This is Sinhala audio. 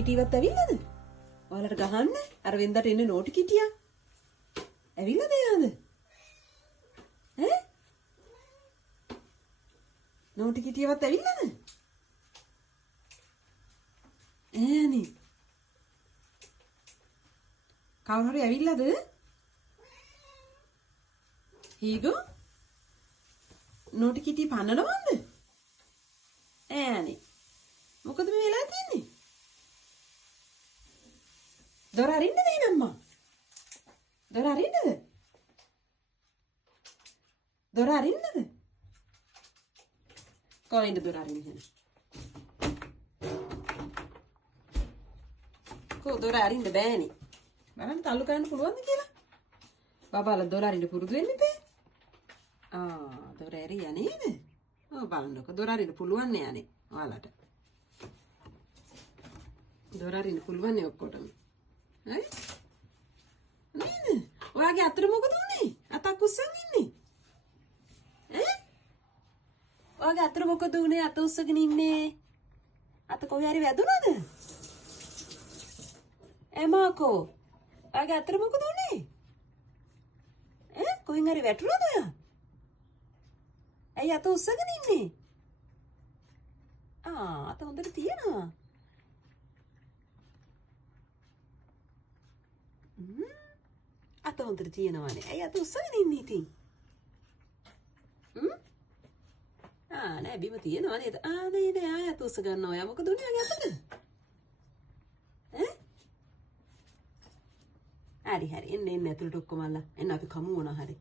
කිටිවත් ඇවිල්ලාද? ඔයාලට ගහන්න අර වෙන්දට එන්නේ නෝටි කිටියා. ඇවිල්ලාද යාද? ඈ? නෝටි කිටියවත් ඇවිල්ලාද? ඈනේ. කවුරු හරි ඇවිල්ලාද? හීගෝ නෝටි කිටි පන්නනවද? ඈනේ. මොකද මේ වෙලා තියන්නේ? දොර අරින්නද එනම්මා? දොර අරින්නද? දොර අරින්නද? කොහෙන්ද දොර අරින්නේ? කො දොර අරින්න බෑනේ. බලන්න තල්ලු කරන්න පුළුවන්ද කියලා? බබාලා දොර අරින්න පුරුදු වෙන්න ඉපේ. දොර ඇරියා නේද? ඔව් බලන්නකො දොර අරින්න පුළුවන් නේ අනේ ඔයාලට. දොර අරින්න පුළුවන් නේ ඔක්කොටම. හරි? නේද? ඔයාගේ අතට මොකද උනේ? අතක් උස්සන් ඉන්නේ. ඈ? ඔයාගේ අතට මොකද උනේ? අත උස්සගෙන ඉන්නේ. අත කොහේ හරි වැදුනද? එමාකෝ. ඔයාගේ අතට මොකද උනේ? ඈ? කොහෙන් හරි වැටුණාද ඔයා? ඇයි අත උස්සගෙන ඉන්නේ? අත හොඳට තියෙනවා. අත හොඳට තියෙනවානේ. ඇයි අත උස්සගෙන ඉන්නේ ඉතින්? නෑ බිම තියෙනවා නේද? නේද ආය අත උස්ස ගන්නවා. ඔයා මොකද උනේ ඔයාගේ අතට? හරි එන්න ඇතුළට ඔක්කොම අල්ලා. එන්න අපි කමු මොනවා හරි.